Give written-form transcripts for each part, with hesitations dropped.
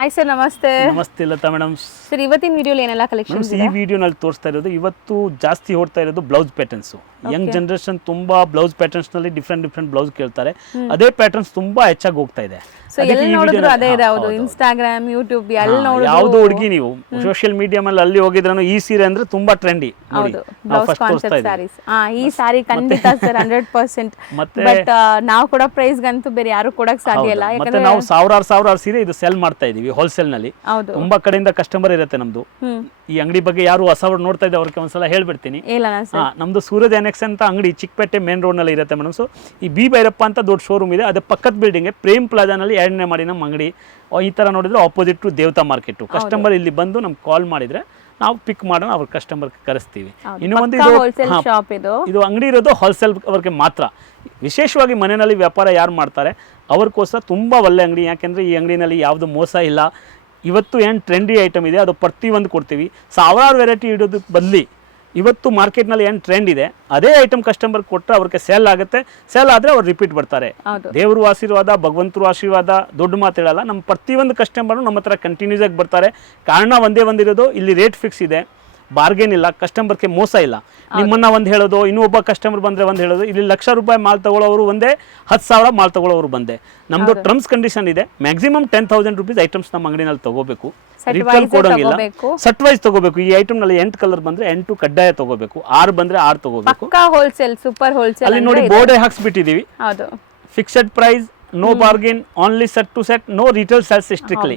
Hi sir, ನಮಸ್ತೆ. ನಮಸ್ತೆ Lata madam. Sir, ಇವತ್ತಿನ ವಿಡಿಯೋಲಿ ಏನೆಲ್ಲ ಕಲೆಕ್ಷನ್ಸ್ ಈ ವಿಡಿಯೋನಲ್ಲಿ ತೋರಿಸ್ತಾ ಇರೋದು ಇವತ್ತು ಜಾಸ್ತಿ ಓಡ್ತಾ ಇರೋದು ಬ್ಲೌಸ್ ಪ್ಯಾಟರ್ನ್ಸ್. ಯಂಗ್ ಜನರೇಷನ್ ತುಂಬಾ ಬ್ಲೌಸ್ ಪ್ಯಾಟರ್ನ್ಸ್ ನಲ್ಲಿ ಡಿಫ್ರೆಂಟ್ ಬ್ಲೌಸ್ ಕೇಳ್ತಾರೆ. ಅದೇ ಪ್ಯಾಟರ್ನ್ಸ್ ತುಂಬಾ ಹೆಚ್ಚಾಗಿ ಹೋಗ್ತಾ ಇದೆ. ಸೊ ಎಲ್ಲಿ ನೋಡಿದ್ರು ಅದೇ ಇದೆ. ಹೌದು, ಇನ್ಸ್ಟಾಗ್ರಾಮ್, ಯೂಟ್ಯೂಬ್ ಎಲ್ಲಿ ನೋಡಿದ್ರು ಯಾವುದು ಹುಡುಗಿ ನೀವು ಸೋಷಿಯಲ್ ಮೀಡಿಯಾ ಮೇಲೆ ಅಲ್ಲಿ ಹೋಗಿದ್ರೂ ಈ ಸೀರೆ ಅಂದ್ರೆ ತುಂಬಾ ಟ್ರೆಂಡಿ. ಹೌದು, ಬ್ಲೌಸ್ ಕಾನ್ಸೆಪ್ಟ್ ಸ್ಯಾರೀಸ್. ಈ ಸಾರಿ ಖಂಡಿತ ಸರ್ 100%. ಬಟ್ ನಾವು ಕೂಡ ಪ್ರೈಸ್ ಗಂತೂ ಬೇರೆ ಯಾರು ಕೊಡಕ್ ಸಾಧ್ಯ ಇಲ್ಲ. ಮತ್ತೆ ನಾವು ಸಾವಿರಾರು ಸೀರೆ ಇದು ಸೆಲ್ ಮಾಡ್ತಾ ಇದೀವಿ ಹೋಲ್ಸೇಲ್ ನಲ್ಲಿ. ತುಂಬಾ ಕಡೆಯಿಂದ ಕಸ್ಟಮರ್ ಇರುತ್ತೆ ನಮ್ದು. ಈ ಅಂಗಡಿ ಬಗ್ಗೆ ಯಾರು ಹೊಸವರು ನೋಡ್ತಾ ಇದ್ದೆ ಅವ್ರಿಗೆ ಒಂದ್ಸಲ ಹೇಳ್ಬಿಡ್ತೀನಿ. ನಮ್ದು ಸೂರಜ್ ಎನೆಕ್ಸ್ ಅಂತ ಅಂಗಡಿ ಚಿಕ್ಕಪೇಟೆ ಮೇನ್ ರೋಡ್ ನಲ್ಲಿ ಇರುತ್ತೆ ಮೇಡಮ್. ಸೊ ಈ ಬಿ ಭೈರಪ್ಪ ಅಂತ ದೊಡ್ಡ ಶೋರೂಮ್ ಇದೆ, ಅದೇ ಪಕ್ಕದ ಬಿಲ್ಡಿಂಗ್ ಪ್ರೇಮ್ ಪ್ಲಾಜಾ ನಲ್ಲಿ 2ನೇ ಮಾಡಿ ನಮ್ಮ ಅಂಗಡಿ. ಈ ತರ ನೋಡಿದ್ರೆ ಆಪೋಸಿಟ್ ಟು ದೇವತಾ ಮಾರ್ಕೆಟ್. ಕಸ್ಟಮರ್ ಇಲ್ಲಿ ಬಂದು ನಮ್ಗೆ ಕಾಲ್ ಮಾಡಿದ್ರೆ ನಾವು ಪಿಕ್ ಮಾಡೋಣ, ಅವ್ರ ಕಸ್ಟಮರ್ ಕರೆಸ್ತೀವಿ. ಇನ್ನು ಒಂದು ಇದು ಅಂಗಡಿ ಇರೋದು ಹೋಲ್ಸೇಲ್ ಅವ್ರಿಗೆ ಮಾತ್ರ. ವಿಶೇಷವಾಗಿ ಮನೆಯಲ್ಲಿ ವ್ಯಾಪಾರ ಯಾರು ಮಾಡ್ತಾರೆ ಅವ್ರಿಗೋಸ್ಕರ ತುಂಬ ಒಳ್ಳೆ ಅಂಗಡಿ. ಯಾಕೆಂದರೆ ಈ ಅಂಗಡಿನಲ್ಲಿ ಯಾವುದು ಮೋಸ ಇಲ್ಲ. ಇವತ್ತು ಏನು ಟ್ರೆಂಡಿ ಐಟಮ್ ಇದೆ ಅದು ಪ್ರತಿಯೊಂದು ಕೊಡ್ತೀವಿ. ಸಾವಿರಾರು ವೆರೈಟಿ ಇಡೋದಕ್ಕೆ ಬದಲಿ ಇವತ್ತು ಮಾರ್ಕೆಟ್ನಲ್ಲಿ ಏನು ಟ್ರೆಂಡ್ ಇದೆ ಅದೇ ಐಟಮ್ ಕಸ್ಟಮರ್ ಕೊಟ್ಟರೆ ಅವ್ರಿಗೆ ಸೇಲ್ ಆಗುತ್ತೆ. ಸೇಲ್ ಆದರೆ ಅವ್ರು ರಿಪೀಟ್ ಬರ್ತಾರೆ. ದೇವರು ಆಶೀರ್ವಾದ, ಭಗವಂತರು ಆಶೀರ್ವಾದ, ದೊಡ್ಡ ಮಾತು ಹೇಳಲ್ಲ. ನಮ್ಮ ಪ್ರತಿಯೊಂದು ಕಸ್ಟಮರು ನಮ್ಮ ಹತ್ರ ಕಂಟಿನ್ಯೂಸ್ ಆಗಿ ಬರ್ತಾರೆ. ಕಾರಣ ಒಂದಿರೋದು, ಇಲ್ಲಿ ರೇಟ್ ಫಿಕ್ಸ್ ಇದೆ, ಬಾರ್ಗೇನ್ ಇಲ್ಲ, ಕಸ್ಟಮರ್ಗೆ ಮೋಸ ಇಲ್ಲ. ನಿಮ್ಮನ್ನ ಒಂದು ಹೇಳೋದು, ಇನ್ನೊಬ್ಬ ಕಸ್ಟಮರ್ ಬಂದರೆ ಒಂದು ಹೇಳೋದು. ಇಲ್ಲಿ ₹1,00,000 ಮಾಲ್ ತಗೊಳ್ಳೋರು ಒಂದೇ, 10,000 ಮಾಲ್ ತಗೊಳ್ಳೋರು ಬಂದೆ. ನಮ್ಮದು ಟರ್ಮ್ಸ್ ಕಂಡೀಷನ್ ಇದೆ. ಮ್ಯಾಕ್ಸಿಮಮ್ ₹10,000 ಐಟಮ್ಸ್ ನಮ್ಮ ಅಂಗಡಿನಲ್ಲಿ ತಗೋಬೇಕು. ರಿಟೇಲ್ ಕೊಡೋಂಗಿಲ್ಲ, ಸೆಟ್ ವೈಸ್ ತಗೋಬೇಕು. ಈ ಐಟಮ್ ನಲ್ಲಿ 8 ಕಲರ್ ಬಂದ್ರೆ 8 ಕಡ್ಡಾಯ ತಗೋಬೇಕು, 6 ಬಂದ್ರೆ 6 ತಗೋಬೇಕು. Wholesale, super wholesale. ಅಲ್ಲಿ ನೋಡಿ ಬೋರ್ಡ್ ಹಾಕ್ಸ್ಬಿಟ್ಟಿದೀವಿ. Fixed price, no bargain, only set to set, no retail sales strictly.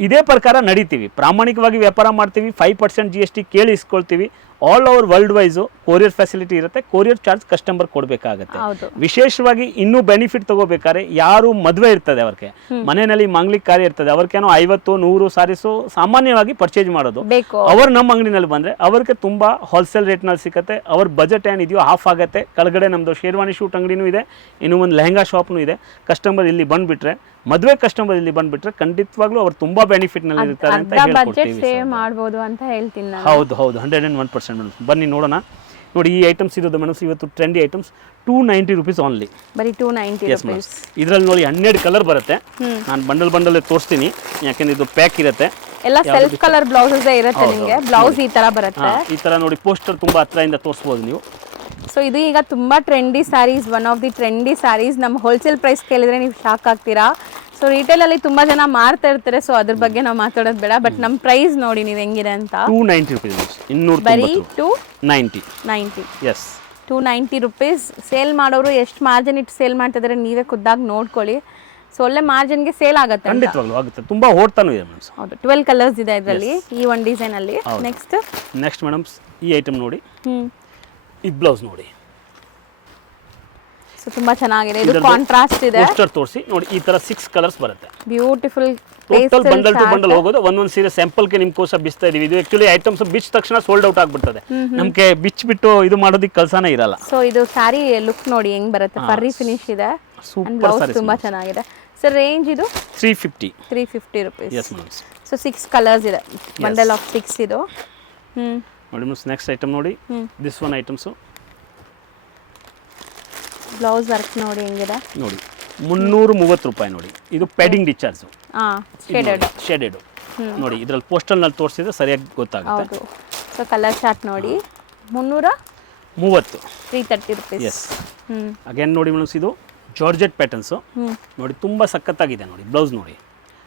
ಇದೇ ಪ್ರಕಾರ ನಡೀತೀವಿ. ಪ್ರಾಮಾಣಿಕವಾಗಿ ವ್ಯಾಪಾರ ಮಾಡ್ತೀವಿ. 5% GST ಕೇಳಿ ಇಸ್ಕೊಳ್ತೀವಿ. All over world wise courier facility ಇರುತ್ತೆ. ಕೊರಿಯರ್ ಚಾರ್ಜ್ ಕಸ್ಟಮರ್ ಕೊಡಬೇಕಾಗುತ್ತೆ. ವಿಶೇಷವಾಗಿ ಇನ್ನೂ ಬೆನಿಫಿಟ್ ತಗೋಬೇಕಾದ್ರೆ ಯಾರು ಮದುವೆ ಇರ್ತದೆ ಅವ್ರಿಗೆ, ಮನೆಯಲ್ಲಿ ಮಾಂಗ್ಲಿಕ್ ಕಾರ್ಯ ಇರ್ತದೆ, ಅವ್ರಿಗೇನೋ 50-100 ಸಾರೀಸು ಸಾಮಾನ್ಯವಾಗಿ ಪರ್ಚೇಸ್ ಮಾಡೋದು. ಅವ್ರು ನಮ್ಮ ಅಂಗಡಿನಲ್ಲಿ ಬಂದ್ರೆ ಅವ್ರಿಗೆ ತುಂಬಾ ಹೋಲ್ಸೇಲ್ ರೇಟ್ ನಲ್ಲಿ ಸಿಗುತ್ತೆ. ಅವ್ರ ಬಜೆಟ್ ಏನಿದೆಯೋ ಹಾಫ್ ಆಗುತ್ತೆ. ಕೆಳಗಡೆ ನಮ್ದು ಶೇರ್ವಾನಿ ಶೂಟ್ ಅಂಗಡಿನೂ ಇದೆ, ಇನ್ನು ಒಂದು ಲೆಹಂಗಾ ಶಾಪ್ನೂ ಇದೆ. ಕಸ್ಟಮರ್ ಇಲ್ಲಿ ಬಂದ್ಬಿಟ್ರೆ, ಮದುವೆ ಕಸ್ಟಮರ್ ಇಲ್ಲಿ ಬಂದ್ಬಿಟ್ರೆ ಖಂಡಿತವಾಗ್ಲೂ ಅವ್ರು ತುಂಬಾ ಬೆನಿಫಿಟ್ ನಲ್ಲಿ ಇರ್ತಾರೆ ಅಂತ ಹೇಳ್ಕೊಡ್ತೀವಿ. ಹೌದು 101%. ಬನ್ನಿ ನೋಡೋಣ. ನೋಡಿ ಈ ಐಟಮ್ಸ್ ಇರೋದು ಮೇಡಮ್ ಇವತ್ತು ಟ್ರೆಂಡಿ ಐಟಮ್ಸ್. ₹290 ಓನ್ಲಿ. ಬರೀ ₹290. ಇದರಲ್ಲಿ ನೋಡಿ 12 ಕಲರ್ ಬರುತ್ತೆ. ನಾನು ಬಂಡಲ್ ತೋರಿಸ್ತೀನಿ, ಯಾಕೆಂದ್ರೆ ಇದು ಪ್ಯಾಕ್ ಇರುತ್ತೆ. ಎಲ್ಲ ಸೆಲ್ಫ್ ಕಲರ್ ಬ್ಲೌಸಸ್ ಇರುತ್ತೆ. ನಿಮಗೆ ಬ್ಲೌಸ್ ಈ ತರ ಬರುತ್ತೆ. ಈ ತರ ನೋಡಿ ಪೋಸ್ಟರ್ ತುಂಬಾ ಹತ್ರದಿಂದ ತೋರಿಸಬಹುದು ನೀವು. ಸೊ ಇದು ಈಗ ತುಂಬಾ trendy saris, one of the trendy saris. ನಮ್ಮ ಹೋಲ್ಸೇಲ್ ಪ್ರೈಸ್ ಕೇಳಿದ್ರೆ ನೀವು ಶಾಕ್ ಆಗ್ತೀರಾ. ಸೊ ರಿಟೇಲ್ ಅಲ್ಲಿ ತುಂಬಾ ಜನ ಮಾರ್ತಾ ಇರ್ತಾರೆ, ಸೊ ಅದ್ರ ಬಗ್ಗೆ ನಾವು ಮಾತಾಡೋದು ಬೇಡ. ಬಟ್ ನಮ್ಮ ಪ್ರೈಸ್ ನೋಡಿ ನೀವು ಹೆಂಗಿದೆ ಅಂತ. ₹290. ಬರೀ $290. ಎಸ್, ₹290. ಸೇಲ್ ಮಾಡೋರು ಎಷ್ಟು ಮಾರ್ಜಿನ್ ಇಟ್ಟು ಸೇಲ್ ಮಾಡ್ತಿದ್ದಾರೆ ನೀವೇ ಖುದ್ದಾಗಿ ನೋಡ್ಕೊಳ್ಳಿ. ಸೊ ಒಳ್ಳೆ ಮಾರ್ಜಿನ್ಗೆ ಸೇಲ್ ಆಗುತ್ತೆ. ಖಂಡಿತವಾಗ್ಲೂ ಆಗುತ್ತೆ. ತುಂಬಾ ಓಡ್ತಾನೂ ಇದೆ ಮೇಡಮ್. ಹೌದು, 12 ಕಲರ್ಸ್ ಇದೆ ಇದರಲ್ಲಿ, ಈ ಒಂದು ಡಿಸೈನ್ ಅಲ್ಲಿ. ನೆಕ್ಸ್ಟ್ ಮೇಡಮ್ ಈ ಐಟಮ್ ನೋಡಿ. ಈ ಬ್ಲೌಸ್ ನೋಡಿ, ಸೊ ತುಂಬಾ ಚೆನ್ನಾಗಿದೆ. ಇದು ಕಾಂಟ್ರಾಸ್ಟ್ ಇದೆ. ಪೋಸ್ಟರ್ ತೋರಿಸಿ ನೋಡಿ. ಈ ತರ 6 ಕಲರ್ಸ್ ಬರುತ್ತೆ. Beautiful. Total bundle to bundle ಹೋಗೋದು. ಒಂದೊಂದು ಸೀರೆ ಸ್ಯಾಂಪಲ್ ಗೆ ನಿಮ್ಗೋಸ್ಕರ ಬಿಚ್ತಾ ಇದೀವಿ. ಇದು ಆಕ್ಚುಲಿ ಐಟಮ್ಸ್ ಬಿಚ್ಚ ತಕ್ಷಣ ಸೋಲ್ಡ್ ಔಟ್ ಆಗ್ಬಿಡ್ತದೆ. ನಮ್ಗೆ ಬಿಟ್ಟು ಇದು ಮಾಡೋದಕ್ಕೆ ಕೆಲಸನೇ ಇರಲ್ಲ. ಸೊ ಇದು ಸ್ಯಾರಿ ಲುಕ್ ನೋಡಿ ಹೆಂಗ್ ಬರುತ್ತೆ. ಫರ್ರಿ ಫಿನಿಶ್ ಇದೆ. ಸೂಪರ್ ಸಾರಿ, ತುಂಬಾ ಚೆನ್ನಾಗಿದೆ. ಸರ್ ರೇಂಜ್ ಇದು ₹350. Yes madam. ಸೊ 6 ಕಲರ್ಸ್ ಇದೆ. ಬಂಡಲ್ ಆಫ್ 6 ಇದು. ನೋಡಿ ಮಿಸ್, ನೆಕ್ಸ್ಟ್ ಐಟಮ್ ನೋಡಿ. This one items blouse work ನೋಡಿ ಹೆಂಗಿದೆ. ನೋಡಿ ₹330 ನೋಡಿ. ಇದು ಪ್ಯಾಡಿಂಗ್ ಡಿಚಾರ್ಜ್. ಶೇಡೆಡ್ ನೋಡಿ. ಇದರಲ್ಲಿ ಪೋಸ್ಟಲ್ ನಲ್ಲಿ ತೋರಿಸಿದ್ರೆ ಸರಿಯಾಗಿ ಗೊತ್ತಾಗುತ್ತೆ. ಸೊ ಕಲರ್ ಚಾರ್ಟ್ ನೋಡಿ. ₹330. ಎಸ್. ಅಗೇನ್ ನೋಡಿ ಮೇಡಮ್, ಇದು ಜಾರ್ಜೆಟ್ ಪ್ಯಾಟರ್ನ್ಸ್ ನೋಡಿ. ತುಂಬಾ ಸಖತ್ತಾಗಿದೆ ನೋಡಿ. ಬ್ಲೌಸ್ ನೋಡಿ,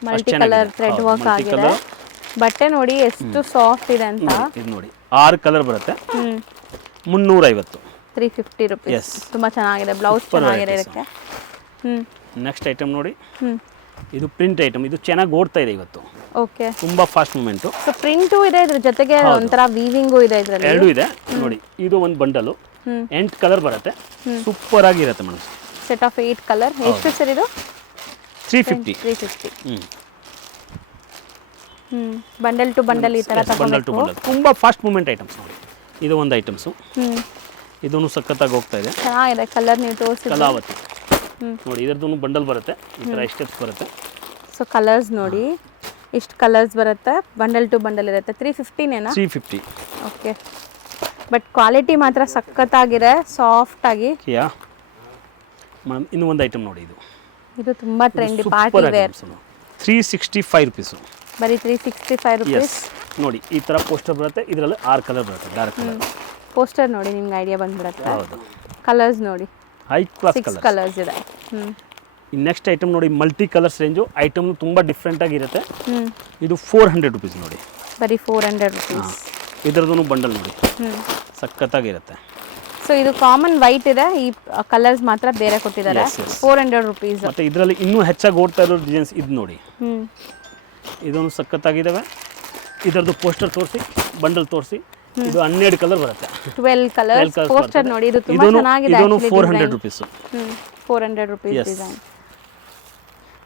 ಮಲ್ಟಿ ಕಲರ್ ಥ್ರೆಡ್ ವರ್ಕ್ ಆಗಿದೆ. ಬಟ್ಟೆ ನೋಡಿ ಎಷ್ಟು ಸಾಫ್ಟ್ ಇದೆ ಅಂತ. ಇದು ನೋಡಿ 6 ಕಲರ್ ಬರುತ್ತೆ. ₹350. ₹350. ತುಂಬಾ ಚೆನ್ನಾಗಿದೆ. ಬ್ಲೌಸ್ ಚೆನ್ನಾಗಿದೆ ಇದಕ್ಕೆ. ನೆಕ್ಸ್ಟ್ ಐಟಮ್ ನೋಡಿ. ಇದು ಪ್ರಿಂಟ್ ಐಟಮ್. ಇದು ಚೆನ್ನಾಗಿ ಓಡ್ತಾ ಇದೆ ಇವತ್ತು. ಓಕೆ, ತುಂಬಾ ಫಾಸ್ಟ್ ಮೂವ್ಮೆಂಟ್. ಸೊ ಪ್ರಿಂಟು ಇದೆ, ಇದ್ರ ಜೊತೆಗೆ ಒಂತರ ವೀವಿಂಗು ಇದೆ ಇದರಲ್ಲಿ. ಎರಡು ಇದೆ ನೋಡಿ. ಇದು ಒಂದು ಬಂಡಲ್ 8 ಕಲರ್ ಬರುತ್ತೆ. ಸೂಪರ್ ಆಗಿರುತ್ತೆ ಮೇಡಮ್. Set of 8 colour. ಎಷ್ಟು ಸರ್ ಇದು? $350. ಬಂಡಲ್ ಟು ಬಂಡಲ್ ಈ ತರ ತಗೊಳ್ಬೇಕು. ತುಂಬಾ ಫಾಸ್ಟ್ ಮೂವ್ಮೆಂಟ್ ಐಟಮ್ಸ್ ನೋಡಿ. ಇದು ಒಂದು ಐಟಮ್ಸ್. ಇದನ್ನು ಸಖತ್ತಾಗಿ ಹೋಗ್ತಾ ಇದೆ. ಚೆನ್ನಾಗಿದೆ ಕಲರ್. ನೀವು ತೋರಿಸಿ ಕಲಾವತಿ ನೋಡಿ. ಇದರದ್ದು ಬಂಡಲ್ ಬರುತ್ತೆ. ಈ ತರ ಸ್ಟೆಪ್ಸ್ ಬರುತ್ತೆ. ಸೊ ಕಲರ್ಸ್ ನೋಡಿ, ಇಷ್ಟು ಕಲರ್ಸ್ ಬರುತ್ತೆ. ಬಂಡಲ್ ಟು ಬಂಡಲ್ ಇರುತ್ತೆ. 350 ನೇನಾ? 350. ಓಕೆ, ಬಟ್ ಕ್ವಾಲಿಟಿ ಮಾತ್ರ ಸಖತ್ತಾಗಿದೆ, ಸಾಫ್ಟ್ ಆಗಿ. ಮೇಡಮ್ ಇನ್ನು ಒಂದು ಐಟಮ್ ನೋಡಿ. ಇದು ತುಂಬಾ ಟ್ರೆಂಡಿ ಪಾರ್ಟಿ ವೇರ್. 365 ರುಪೀಸು. ಬರೀ 365 ರುಪೀಸ್. ಎಸ್ ನೋಡಿ ಈ ಥರ ಪೋಸ್ಟರ್ ಬರುತ್ತೆ, ಇದರಲ್ಲಿ 6 ಕಲರ್ ಬರುತ್ತೆ, ಡಾರ್ಕ್ ಕಲರ್. ಪೋಸ್ಟರ್ ನೋಡಿ ನಿಮ್ಗೆ ಐಡಿಯಾ ಬಂದ್ಬಿಡುತ್ತೆ. ಹೌದು. ಕಲರ್ಸ್ ನೋಡಿ ಹೈ ಕ್ಲಾಸ್ 6 ಕಲರ್ಸ್ ಇದೆ. ಈ ನೆಕ್ಸ್ಟ್ ಐಟಮ್ ನೋಡಿ ಮಲ್ಟಿ ಕಲರ್ಸ್ ರೇಂಜು. ಐಟಮ್ ತುಂಬ ಡಿಫ್ರೆಂಟ್ ಆಗಿರುತ್ತೆ. ಇದು 400 ರುಪೀಸ್ ನೋಡಿ. ಬರೀ 400 ರುಪೀಸ್. ಇದರದ್ದು ಬಂಡಲ್ ನೋಡಿ ಸಖತ್ತಾಗಿರುತ್ತೆ. ಸೊ ಇದು ಕಾಮನ್ ವೈಟ್ ಇದೆ, ಈ ಕಲರ್ಸ್ ಮಾತ್ರ ಬೇರೆ ಕೊಟ್ಟಿದ್ದಾರೆ. 400 ರುಪೀಸ್. ಮತ್ತೆ ಇದರಲ್ಲಿ ಇನ್ನೂ ಹೆಚ್ಚಾಗಿ ಓಡ್ತಾ ಇರೋ ಡಿಸೈನ್ಸ್ ಇದು ನೋಡಿ. ಇದೊಂದು ಸಖತ್ತಾಗಿದ್ದಾವೆ. ಇದರದ್ದು ಪೋಸ್ಟರ್ ತೋರಿಸಿ, ಬಂಡಲ್ ತೋರಿಸಿ. ಇದು 12 ಕಲರ್ ಬರುತ್ತೆ. 12 ಕಲರ್ಸ್ ಪೋಸ್ಟರ್ ನೋಡಿ. ಇದು ತುಂಬಾ ಚೆನ್ನಾಗಿದೆ. ಇದೊಂದು 400 ರುಪೀಸ್. 400 rupees design.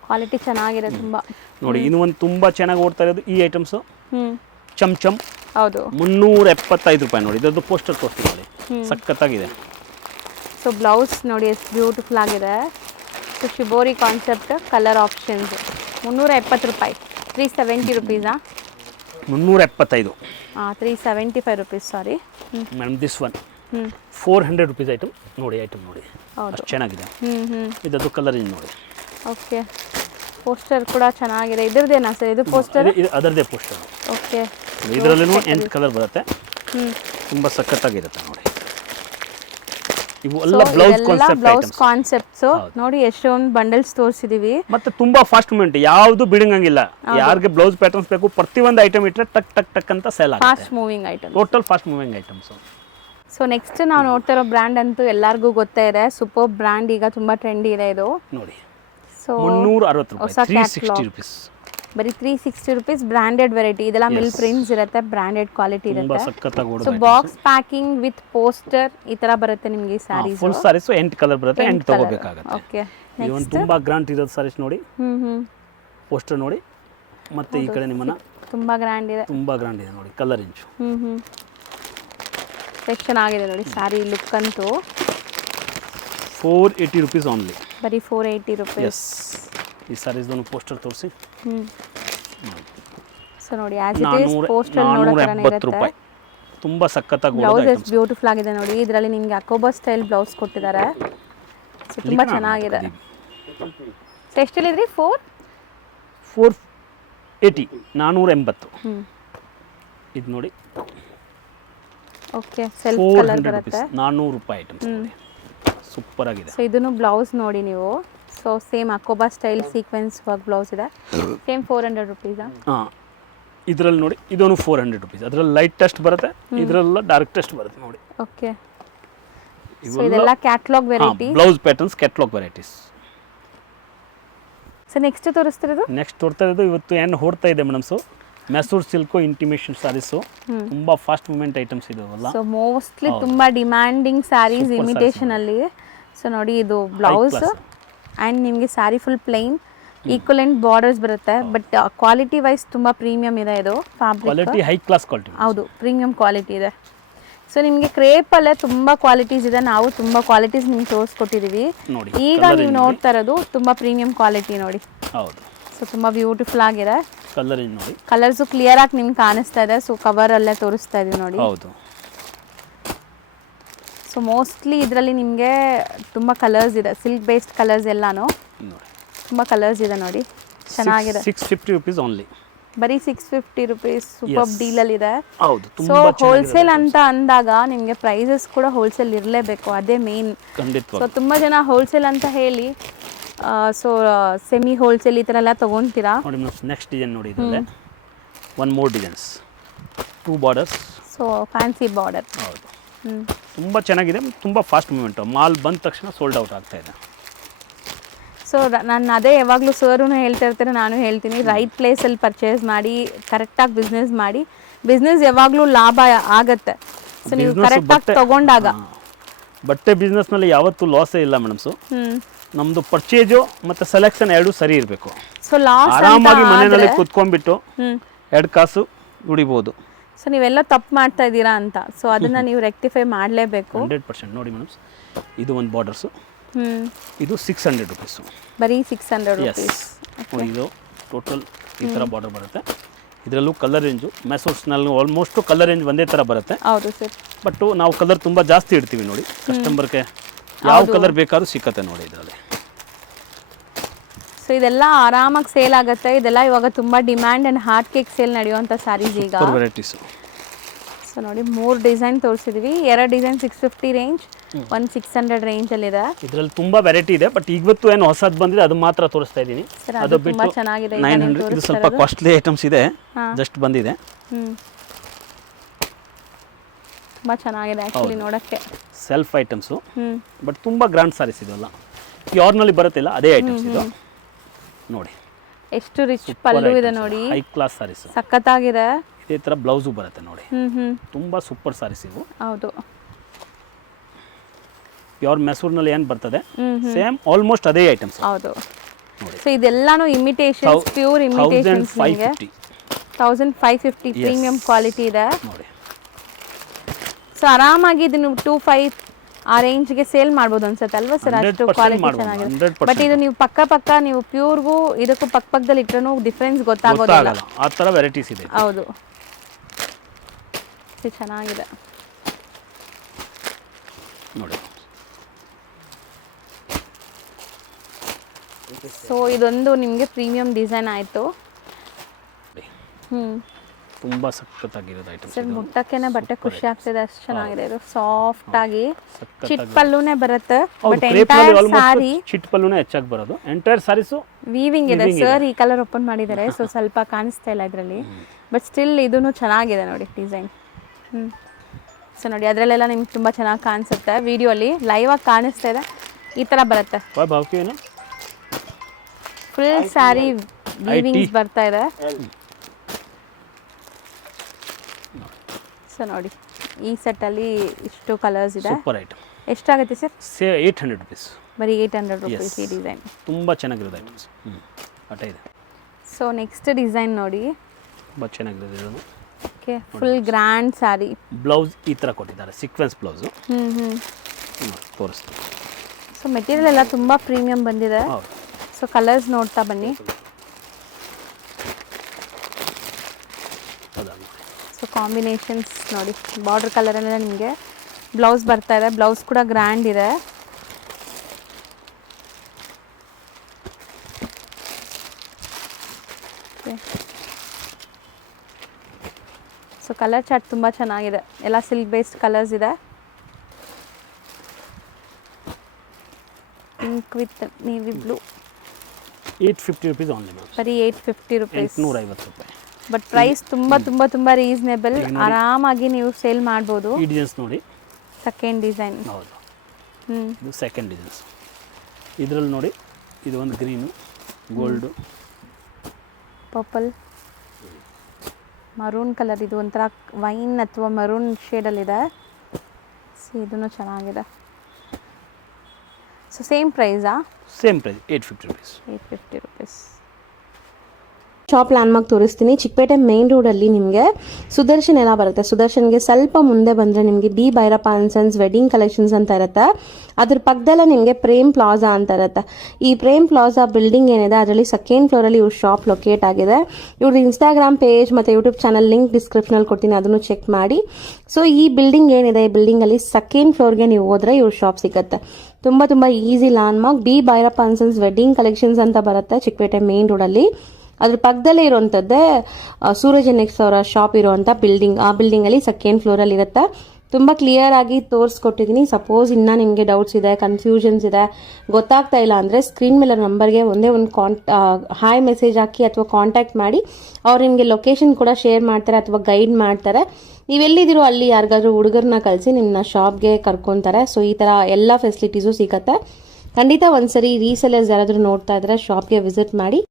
ಕ್ವಾಲಿಟಿ ಚೆನ್ನಾಗಿದೆ ತುಂಬಾ. ನೋಡಿ ಇನ್ನು ಒಂದು ತುಂಬಾ ಚೆನ್ನಾಗಿ ಓಡ್ತಾ ಇರೋದು ಈ ಐಟಮ್ಸ್. ಚಮ್ ಚಮ್. ಹೌದು. 375 ರೂಪಾಯಿ ನೋಡಿ. ಇದರದ್ದು ಪೋಸ್ಟರ್ ತೋರಿಸಿ ನೋಡಿ, ಸಖತ್ತಾಗಿದೆ. ಸೊ ಬ್ಲೌಸ್ ನೋಡಿ ಎಷ್ಟು ಬ್ಯೂಟಿಫುಲ್ ಆಗಿದೆ. So shibori concept, colour options. 370 ರೂಪಾಯಿ. 370 ರುಪೀಸಾ? 375. 375 rupees, sorry madam. This one 400 rupees item ನೋಡಿ. ಐಟಮ್ ನೋಡಿ ಹೌದು, ಚೆನ್ನಾಗಿದೆ. ಇದರದ್ದು ಕಲರ್ ಇಂಜ್ ನೋಡಿ. ಓಕೆ. ಪೋಸ್ಟರ್ ಕೂಡ ಚೆನ್ನಾಗಿದೆ. ಇದ್ರದ್ದೇನಾ ಸರ್ ಇದು ಪೋಸ್ಟರ್? ಅದರದೇ ಪೋಸ್ಟರ್. ಓಕೆ. ಇದರಲ್ಲೂ 8 ಕಲರ್ ಬರುತ್ತೆ. ತುಂಬ ಸಖತ್ತಾಗಿರುತ್ತೆ ನೋಡಿ. ಇವು ಎಲ್ಲ ಬ್ಲೌಸ್ ಕಾನ್ಸೆಪ್ಟ್ಸ್ ನೋಡಿ. ಎಷ್ಟೊಂದು ಬಂಡಲ್ಸ್ ತೋರಿಸಿದೀವಿ. ಮತ್ತೆ ತುಂಬಾ ಫಾಸ್ಟ್ ಮೂವ್ಮೆಂಟ್, ಯಾವುದು ಬಿಡಂಗಿಲ್ಲ. ಯಾರಿಗೆ ಬ್ಲೌಸ್ ಪ್ಯಾಟರ್ನ್ಸ್ ಬೇಕು ಪ್ರತಿಯೊಂದು ಐಟಮ್ ಇಟ್ಟರೆ ಟಕ್ ಟಕ್ ಟಕ್ ಅಂತ ಸೇಲ್ ಆಗುತ್ತೆ. Fast moving item, total fast moving items. So next ನಾವು ನೋಡ್ತಾ ಇರೋ ಬ್ರ್ಯಾಂಡ್ ಅಂತೂ ಎಲ್ಲರಿಗೂ ಗೊತ್ತೇ ಇದೆ. ಸೂಪರ್ ಬ್ರ್ಯಾಂಡ್, ಈಗ ತುಂಬಾ ಟ್ರೆಂಡಿ ಇದೆ ಇದು ನೋಡಿ. ಸೊ 360 ರೂಪಾಯಿ. 360 ರೂಪೀಸ್. ಬರೀ 360 ರುಪೀಸ್. Branded variety. ಇದೆಲ್ಲ ಮಿಲ್ ಪ್ರಿಂಟ್ಸ್ ಇರುತ್ತೆ, ಬ್ರಾಂಡೆಡ್ ಕ್ವಾಲಿಟಿ ಇರುತ್ತೆ. So box packing with poster ಈ ತರ ಬರುತ್ತೆ ನಿಮಗೆ ಈ ಸ್ಯಾರೀಸ್. ಫುಲ್ ಸ್ಯಾರೀಸ್ 8 ಕಲರ್ ಬರುತ್ತೆ. 8 ತಗೋಬೇಕಾಗುತ್ತೆ. ಓಕೆ. ಇವನ್ ತುಂಬಾ ಗ್ರಾಂಡ್ ಇರೋದು ಸ್ಯಾರೀಸ್ ನೋಡಿ. ಪೋಸ್ಟರ್ ನೋಡಿ. ಮತ್ತೆ ಈ ಕಡೆ ನಿಮ್ಮನ್ನ ತುಂಬಾ ಗ್ರ್ಯಾಂಡ್ ಇದೆ. ತುಂಬಾ ಗ್ರಾಂಡ್ ಇದೆ ನೋಡಿ. ಕಲರ್ ಇಂಚು ಸೆಕ್ಷನ್ ಆಗಿದೆ ನೋಡಿ. ಸ್ಯಾರಿ ಲುಕ್ ಅಂತೂ 480 ರೂಪೀಸ್ ಓನ್ಲಿ. ಬರೀ 480 ರೂಪೀಸ್. ಎಸ್. ಈ ಸ್ಯಾರೀಸ್ದು ಪೋಸ್ಟರ್ ತೋರಿಸಿ. ಸೊ ನೋಡಿ ಆಸ್ ಇಟ್ ಈಸ್ ಪೋಸ್ಟರ್ ನೋಡೋ ತರನೇ ಇರುತ್ತೆ. ತುಂಬಾ ಸಕ್ಕತ್ತಾಗಿ ಬ್ಲೌಸ್ ಎಷ್ಟು ಬ್ಯೂಟಿಫುಲ್ ಆಗಿದೆ ನೋಡಿ. ಇದರಲ್ಲಿ ನಿಮಗೆ ಅಕೋಬಾ ಸ್ಟೈಲ್ ಬ್ಲೌಸ್ ಕೊಟ್ಟಿದ್ದಾರೆ. ಸೊ ತುಂಬಾ ಚೆನ್ನಾಗಿದೆ. ಸೊ ಎಷ್ಟು ಹೇಳಿದ್ರಿ? 480. 480. ಇದು ನೋಡಿ. ಓಕೆ. ಸೆಲ್ಫ್ ಕಲರ್ ಬರುತ್ತೆ. 400 ರೂಪಾಯಿ ಐಟಮ್ ಸೂಪರ್ ಆಗಿದೆ. ಸೊ ಇದನ್ನು ಬ್ಲೌಸ್ ನೋಡಿ ನೀವು. ಸೊ ಸೇಮ್ ಅಕೋಬಾ ಸ್ಟೈಲ್ ಸೀಕ್ವೆನ್ಸ್ ವರ್ಕ್ ಬ್ಲೌಸ್ ಇದೆ. ಸೇಮ್ 400 ರುಪೀಸಾ? ಹಾಂ. ಇದರಲ್ಲಿ ನೋಡಿ ಇದೊಂದು 400 ರುಪೀಸ್. ಅದರಲ್ಲಿ ಲೈಟ್ ಟೆಸ್ಟ್ ಬರುತ್ತೆ, ಇದರಲ್ಲ ಡಾರ್ಕ್ ಟೆಸ್ಟ್ ಬರುತ್ತೆ ನೋಡಿ. ಓಕೆ. ಸೊ ಇದೆಲ್ಲ catalogue variety. Blouse patterns catalogue varieties. So next ತೋರಿಸ್ತಿರೋದು? ನೆಕ್ಸ್ಟ್ ತೋರ್ತಾ ಇರೋದು ಇವತ್ತು ಏನು ಹೊಡ್ತಾ ಇದೆ madam. So Mysore silk imitation sarees ತುಂಬಾ ಫಾಸ್ಟ್ ಮೂವ್ಮೆಂಟ್ ಐಟಮ್ಸ್ ಇದಾವಲ್ಲ. ಸೊ ಮೋಸ್ಟ್ಲಿ ತುಂಬಾ ಡಿಮ್ಯಾಂಡಿಂಗ್ ಸ್ಯಾರೀಸ್ ಇಮಿಟೇಷನ್ ಅಲ್ಲಿ. ಸೊ ನೋಡಿ ಇದು ಬ್ಲೌಸ್ ಆ್ಯಂಡ್ ನಿಮಗೆ sari full plain equivalent borders ಬರುತ್ತೆ. ಬಟ್ ಕ್ವಾಲಿಟಿ ವೈಸ್ ತುಂಬ ಪ್ರೀಮಿಯಮ್ ಇದೆ ಇದು fabric. Quality high class quality. ಹೌದು, ಪ್ರೀಮಿಯಮ್ ಕ್ವಾಲಿಟಿ ಇದೆ. ಸೊ ನಿಮಗೆ ಕ್ರೇಪಲ್ಲೇ ತುಂಬ ಕ್ವಾಲಿಟೀಸ್ ಇದೆ. ನಾವು ತುಂಬ ಕ್ವಾಲಿಟೀಸ್ ನಿಮ್ಗೆ ತೋರಿಸ್ಕೊಟ್ಟಿದ್ದೀವಿ. ಈಗ ನೀವು ನೋಡ್ತಾ ಇರೋದು ತುಂಬ ಪ್ರೀಮಿಯಮ್ ಕ್ವಾಲಿಟಿ ನೋಡಿ. ಹೌದು. ಸೊ ತುಂಬ ಬ್ಯೂಟಿಫುಲ್ ಆಗಿದೆ. ಕಲರ್ ನೋಡಿ. ಕಲರ್ಸು ಕ್ಲಿಯರ್ ಆಗಿ ನಿಮ್ಗೆ ಕಾಣಿಸ್ತಾ ಇದೆ. ಸೊ ಕವರಲ್ಲೇ ತೋರಿಸ್ತಾ ಇದೀವಿ ನೋಡಿ. ಹೌದು. ಸೊ ಮೋಸ್ಟ್ಲಿ ಇದರಲ್ಲಿ ನಿಮಗೆ ತುಂಬ ಕಲರ್ಸ್ ಇದೆ. ಸಿಲ್ಕ್ ಬೇಸ್ಡ್ ಕಲರ್ಸ್ ಎಲ್ಲಾನು ತುಂಬ ಕಲರ್ಸ್ ಇದೆ ನೋಡಿ. ಚೆನ್ನಾಗಿದೆ. 650 ರೂಪೀಸ್ ಓನ್ಲಿ. ಬರೀ 650 ರೂಪೀಸ್. ಸೂಪರ್ ಡೀಲಲ್ಲಿ ಇದೆ. ಹೌದು. ಸೊ ಹೋಲ್ಸೇಲ್ ಅಂತ ಅಂದಾಗ ನಿಮಗೆ ಪ್ರೈಸಸ್ ಕೂಡ ಹೋಲ್ಸೇಲ್ ಇರಲೇಬೇಕು, ಅದೇ ಮೇನ್. ಖಂಡಿತ. ಸೊ ತುಂಬ ಜನ ಹೋಲ್ಸೇಲ್ ಅಂತ ಹೇಳಿ ಸೊ ಸೆಮಿ ಹೋಲ್ಸೇಲ್ ಈ ಥರ ಎಲ್ಲ ತೊಗೊತೀರಾ ನೋಡಿ. ನೆಕ್ಸ್ಟ್ ಡಿಸೈನ್ ನೋಡಿ. ಇದರಲ್ಲೇ one more designs, 2 borders. So fancy border. ಹೌದು. ತುಂಬ ಚೆನ್ನಾಗಿದೆ. ತುಂಬ ಫಾಸ್ಟ್ ಮೂವ್ಮೆಂಟು. ಮಾಲ್ ಬಂದ ತಕ್ಷಣ ಸೋಲ್ಡ್ ಔಟ್ ಆಗ್ತಾ ಇದೆ. ಸೊ ನಾನು ಅದೇ ಯಾವಾಗಲೂ ಸರೂ ಹೇಳ್ತಾ ಇರ್ತಾರೆ, ನಾನು ಹೇಳ್ತೀನಿ, ರೈಟ್ ಪ್ಲೇಸಲ್ಲಿ ಪರ್ಚೇಸ್ ಮಾಡಿ ಕರೆಕ್ಟಾಗಿ ಬಿಸ್ನೆಸ್ ಮಾಡಿ. ಬಿಸ್ನೆಸ್ ಯಾವಾಗಲೂ ಲಾಭ ಆಗತ್ತೆ. ಸೊ ನೀವು ಕರೆಕ್ಟಾಗಿ ತೊಗೊಂಡಾಗ. ಬಟ್ಟೆ ಬಿಸ್ನೆಸ್ನಲ್ಲಿ ಯಾವತ್ತೂ ಲಾಸೇ ಇಲ್ಲ ಮೇಡಮ್. ಸೊ ನಮ್ಮದು ಪರ್ಚೇಜು ಮತ್ತು ಸೆಲೆಕ್ಷನ್ ಎರಡೂ ಸರಿ ಇರಬೇಕು. ಸೊ ಲಾಸ್ ಆರಾಮಾಗಿ ಮನೆಯಲ್ಲಿ ಕೂತ್ಕೊಂಡ್ಬಿಟ್ಟು 2 ಕಾಸು ದುಡಿಬೋದು. ಸೊ ನೀವೆಲ್ಲ ತಪ್ಪು ಮಾಡ್ತಾ ಇದ್ದೀರಾ ಅಂತ. ಸೊ ಅದನ್ನು ನೀವು ರೆಕ್ಟಿಫೈ ಮಾಡಲೇಬೇಕು. 100% ನೋಡಿ ಮೇಡಮ್. ಇದು ಒಂದು ಬಾರ್ಡರ್ಸು. ಇದು 600 ರೂಪೀಸು. ಬರೀ 600 ರೂಪೀಸ್. ಇದು ಟೋಟಲ್ ಈ ಥರ ಬಾರ್ಡರ್ ಬರುತ್ತೆ. ಇದರಲ್ಲೂ ಕಲರ್ ರೇಂಜು ಮೆಸೋರ್ಸ್ನಲ್ಲಿ ಆಲ್ಮೋಸ್ಟು ಕಲರ್ ರೇಂಜ್ ಒಂದೇ ಥರ ಬರುತ್ತೆ. ಹೌದು ಸರ್. ಬಟ್ ನಾವು ಕಲರ್ ತುಂಬ ಜಾಸ್ತಿ ಇಡ್ತೀವಿ ನೋಡಿ. ಕಸ್ಟಮರ್ಗೆ ಯಾವ ಕಲರ್ ಬೇಕಾದ್ರೂ ಸಿಕ್ಕತ್ತೆ ನೋಡಿ ಇದರಲ್ಲಿ. ಸೊ ಸೊ ಇದೆಲ್ಲ ಆರಾಮಾಗಿ ಸೇಲ್ ಆಗುತ್ತೆ. ಇದೆಲ್ಲ ಇವಾಗ ತುಂಬ demand and heart cake sale ನಡೆಯುವಂಥ ಸ್ಯಾರೀಸ್ ಈಗ. ವೆರೈಟೀಸು. ಸೊ ನೋಡಿ 3 ಡಿಸೈನ್ ತೋರಿಸಿದ್ವಿ. 2 design 650 range, 600 ರೇಂಜಲ್ಲಿದೆ. ಇದರಲ್ಲಿ ತುಂಬ ವೆರೈಟಿ ಇದೆ, ಬಟ್ ಇವತ್ತು ಏನು ಹೊಸದು ಬಂದಿದೆ ಅದು ಮಾತ್ರ ತೋರಿಸ್ತಾ ಇದ್ದೀನಿ. ಅದು ತುಂಬ ಚೆನ್ನಾಗಿದೆ. 900. ಇದು ಸ್ವಲ್ಪ ಕಾಸ್ಟ್ಲಿ ಐಟಮ್ಸ್ ಇದೆ, ಜಸ್ಟ್ ಬಂದಿದೆ. ತುಂಬ ಚೆನ್ನಾಗಿದೆ ಆ್ಯಕ್ಚುಲಿ ನೋಡೋಕ್ಕೆ. ಸೆಲ್ಫ್ ಐಟಮ್ಸು, ಬಟ್ ತುಂಬ ಗ್ರ್ಯಾಂಡ್ ಸಾರೀಸ್ ಇದೆಲ್ಲ. ಪ್ಯೂರ್ನಲ್ಲಿ ಬರುತ್ತಿಲ್ಲ, ಅದೇ ಐಟಮ್ಸ್ ಇದು ನೋಡಿ. ಎಷ್ಟು ರಿಚ್ ಪಲ್ಲು ಇದೆ ನೋಡಿ, ಹೈ ಕ್ಲಾಸ್ ಸಾರೀಸ್, ಸಖತ್ತಾಗಿದೆ. ಇದೇ ಥರ ಬ್ಲೌಸು ಬರುತ್ತೆ ನೋಡಿ. ತುಂಬ ಸೂಪರ್ ಸಾರೀಸ್ ಇವು. ಹೌದು, ಪ್ಯೂರ್ ಮೆಸೂರ್ನಲ್ಲಿ ಏನು ಬರ್ತದೆ ಸೇಮ್ ಆಲ್ಮೋಸ್ಟ್ ಅದೇ ಐಟಮ್ಸ್. ಹೌದು. ಸೊ ಇದೆಲ್ಲಾನು imitations, pure imitations. 1550 premium quality ಇದೆ ನೋಡಿ. ಸೊ ಆರಾಮಾಗಿ ಇದನ್ನು 25 ಆ ರೇಂಜ್ಗೆ ಸೇಲ್ ಮಾಡ್ಬೋದು ಅನ್ಸುತ್ತೆ ಅಲ್ವಾ ಸರ್? ಅಷ್ಟು ಕ್ವಾಲಿಟಿ ಚೆನ್ನಾಗಿದೆ. ಬಟ್ ಇದು ನೀವು ಪಕ್ಕ ನೀವು ಪ್ಯೂರ್ಗೂ ಇದಕ್ಕೂ ಪಕ್ಕದಲ್ಲಿ ಇಟ್ಟರೂ ಡಿಫ್ರೆನ್ಸ್ ಗೊತ್ತಾಗೋದಿಲ್ಲ. ಆ ಥರ ವೆರೈಟೀಸ್ ಇದೆ. ಹೌದು, ಚೆನ್ನಾಗಿದೆ ನೋಡಿ. ಸೊ ಇದೊಂದು ನಿಮಗೆ ಪ್ರೀಮಿಯಂ ಡಿಸೈನ್ ಆಯಿತು. ತುಂಬ ಸಖತ್ತಾಗಿರೋದು ಐಟಮ್ ಸರ್. ಮುಟ್ಟಕ್ಕೇನೆ ಬಟ್ಟೆ ಖುಷಿ ಆಗ್ತಿದೆ, ಅಷ್ಟು ಚೆನ್ನಾಗಿದೆ. ಇದು ಸಾಫ್ಟ್ ಆಗಿ ಚಿಟ್ ಪಲ್ಲುನೇ ಬರುತ್ತೆ. ಬಟ್ ಎಂಟೈರ್ ಸಾರಿ ಚಿಟ್ ಪಲ್ಲುನೇ ಹೆಚ್ಚಾಗಿ ಬರೋದು. ಎಂಟೈರ್ ಸಾರೀಸು ವೀವಿಂಗ್ ಇದೆ ಸರ್. ಈ ಕಲರ್ ಓಪನ್ ಮಾಡಿದ್ದಾರೆ, ಸೊ ಸ್ವಲ್ಪ ಕಾಣಿಸ್ತಾ ಇಲ್ಲ ಇದರಲ್ಲಿ, ಬಟ್ ಸ್ಟಿಲ್ ಇದೂ ಚೆನ್ನಾಗಿದೆ ನೋಡಿ ಡಿಸೈನ್. ಸೊ ನೋಡಿ ಅದರಲ್ಲೆಲ್ಲ ನಿಮ್ಗೆ ತುಂಬ ಚೆನ್ನಾಗಿ ಕಾಣಿಸುತ್ತೆ. ವಿಡಿಯೋಲಿ ಲೈವ್ ಆಗಿ ಕಾಣಿಸ್ತಾ ಇದೆ. ಈ ಥರ ಬರುತ್ತೆ, ಫುಲ್ ಸ್ಯಾರಿ ವೀವಿಂಗ್ಸ್ ಬರ್ತಾ ಇದೆ. ಸೊ ನೋಡಿ ಈ ಸೆಟ್ಟಲ್ಲಿ ಇಷ್ಟು ಕಲರ್ಸ್ ಇದೆ. Super item. ಎಷ್ಟಾಗುತ್ತೆ ಸರ್? 800 ರೂಪೀಸ್. ಬರೀ 800 ರೂಪೀಸ್ ಈ ಡಿಸೈನ್. ತುಂಬ ಚೆನ್ನಾಗಿರೋದು ಐಟಮ್ಸ್. ಅಟ ಇದೆ. ಸೊ ನೆಕ್ಸ್ಟ್ ಡಿಸೈನ್ ನೋಡಿ, ತುಂಬ ಚೆನ್ನಾಗಿರೋದು ಇದು. Okay, full grand sari. Blouse ಈ ಥರ ಕೊಟ್ಟಿದ್ದಾರೆ, ಸೀಕ್ವೆನ್ಸ್ ಬ್ಲೌಸು. ತೋರಿಸ್ತೀನಿ. ಸೊ ಮೆಟೀರಿಯಲ್ ಎಲ್ಲ ತುಂಬ ಪ್ರೀಮಿಯಂ ಬಂದಿದೆ. ಸೊ ಕಲರ್ಸ್ ನೋಡ್ತಾ ಬನ್ನಿ. ಸೊ ಕಾಂಬಿನೇಷನ್ಸ್ ನೋಡಿ, ಬಾರ್ಡರ್ ಕಲರಲ್ಲೆಲ್ಲ ನಿಮಗೆ ಬ್ಲೌಸ್ ಬರ್ತಾ ಇದೆ. ಬ್ಲೌಸ್ ಕೂಡ ಗ್ರ್ಯಾಂಡ್ ಇದೆ. ಸೊ ಕಲರ್ ಚಾರ್ಟ್ ತುಂಬ ಚೆನ್ನಾಗಿದೆ. ಎಲ್ಲ ಸಿಲ್ಕ್ ಬೇಸ್ಡ್ ಕಲರ್ಸ್ ಇದೆ. Pink with navy blue. 850 rupees only ma'am. ಬರೀ 850 ರೂಪೀಸ್. 850 ರೂಪಾಯಿ. ಬಟ್ ಪ್ರೈಸ್ ತುಂಬ ರೀಸನೇಬಲ್. ಆರಾಮಾಗಿ ನೀವು ಸೇಲ್ ಮಾಡ್ಬೋದು. ಈ ಡಿಸೈನ್ಸ್ ನೋಡಿ, ಸೆಕೆಂಡ್ ಡಿಸೈನ್. ಹೌದು, ಇದು ಸೆಕೆಂಡ್ ಡಿಸೈನ್ಸ್. ಇದರಲ್ಲಿ ನೋಡಿ, ಇದು ಒಂದು green, gold, purple, maroon colour. ಇದು ಒಂಥರ ವೈನ್ ಅಥವಾ ಮರೂನ್ ಶೇಡಲ್ಲಿದೆ. ಸೊ ಇದೂ ಚೆನ್ನಾಗಿದೆ. ಸೊ ಸೇಮ್ ಪ್ರೈಸಾ? Same price 850 rupees. 850 rupees. Shop landmark ತೋರಿಸ್ತೀನಿ. ಚಿಕ್ಕಪೇಟೆ ಮೇನ್ ರೋಡಲ್ಲಿ ನಿಮಗೆ ಸುದರ್ಶನ್ ಎಲ್ಲ ಬರುತ್ತೆ. ಸುದರ್ಶನ್ಗೆ ಸ್ವಲ್ಪ ಮುಂದೆ ಬಂದರೆ ನಿಮಗೆ B Bhyrappa and sons wedding collections ಅಂತ ಇರುತ್ತೆ. ಅದ್ರ ಪಕ್ಕದಲ್ಲೇ ನಿಮಗೆ ಪ್ರೇಮ್ ಪ್ಲಾಜಾ ಅಂತ ಇರುತ್ತೆ. ಈ ಪ್ರೇಮ್ ಪ್ಲಾಜಾ ಬಿಲ್ಡಿಂಗ್ ಏನಿದೆ ಅದರಲ್ಲಿ ಸೆಕೆಂಡ್ ಫ್ಲೋರಲ್ಲಿ ಇವ್ರ ಶಾಪ್ ಲೊಕೇಟ್ ಆಗಿದೆ. ಇವ್ರದ್ದು ಇನ್ಸ್ಟಾಗ್ರಾಮ್ ಪೇಜ್ ಮತ್ತು ಯೂಟ್ಯೂಬ್ ಚಾನಲ್ ಲಿಂಕ್ ಡಿಸ್ಕ್ರಿಪ್ಷನಲ್ಲಿ ಕೊಡ್ತೀನಿ, ಅದನ್ನು ಚೆಕ್ ಮಾಡಿ. ಸೊ ಈ ಬಿಲ್ಡಿಂಗ್ ಏನಿದೆ, ಈ ಬಿಲ್ಡಿಂಗಲ್ಲಿ ಸೆಕೆಂಡ್ ಫ್ಲೋರ್ಗೆ ನೀವು ಹೋದರೆ ಇವ್ರ ಶಾಪ್ ಸಿಗುತ್ತೆ. ತುಂಬ easy landmark. B Bhyrappa and sons wedding collections ಅಂತ ಬರುತ್ತೆ ಚಿಕ್ಕಪೇಟೆ ಮೇನ್ ರೋಡಲ್ಲಿ. ಅದ್ರ ಪಕ್ಕದಲ್ಲೇ ಇರುವಂಥದ್ದೇ ಸೂರಜ್ ಎನೆಕ್ಸ್ ಅವರ ಶಾಪ್ ಇರುವಂಥ ಬಿಲ್ಡಿಂಗ್. ಆ ಬಿಲ್ಡಿಂಗಲ್ಲಿ ಸೆಕೆಂಡ್ ಫ್ಲೋರಲ್ಲಿ ಇರುತ್ತೆ. ತುಂಬ ಕ್ಲಿಯರ್ ಆಗಿ ತೋರಿಸ್ಕೊಟ್ಟಿದ್ದೀನಿ. ಸಪೋಸ್ ಇನ್ನೂ ನಿಮಗೆ ಡೌಟ್ಸ್ ಇದೆ, ಕನ್ಫ್ಯೂಷನ್ಸ್ ಇದೆ, ಗೊತ್ತಾಗ್ತಾ ಇಲ್ಲ ಅಂದರೆ ಸ್ಕ್ರೀನ್ ಮೇಲೆ ನಂಬರ್ಗೆ ಒಂದೇ ಒಂದು ಹಾಯ್ ಮೆಸೇಜ್ ಹಾಕಿ ಅಥವಾ ಕಾಂಟ್ಯಾಕ್ಟ್ ಮಾಡಿ. ಅವ್ರು ನಿಮಗೆ ಲೊಕೇಶನ್ ಕೂಡ ಶೇರ್ ಮಾಡ್ತಾರೆ ಅಥವಾ ಗೈಡ್ ಮಾಡ್ತಾರೆ. ನೀವೆಲ್ಲಿದ್ದೀರೋ ಅಲ್ಲಿ ಯಾರಿಗಾದ್ರೂ ಹುಡುಗರನ್ನ ಕಳಿಸಿ ನಿಮ್ಮನ್ನ ಶಾಪ್ಗೆ ಕರ್ಕೊತಾರೆ. ಸೊ ಈ ಥರ ಎಲ್ಲ ಫೆಸಿಲಿಟೀಸು ಸಿಗುತ್ತೆ. ಖಂಡಿತ ಒಂದ್ಸರಿ ರೀಸೆಲರ್ಸ್ ಯಾರಾದರೂ ನೋಡ್ತಾ ಇದ್ರೆ ಶಾಪ್ಗೆ ವಿಸಿಟ್ ಮಾಡಿ.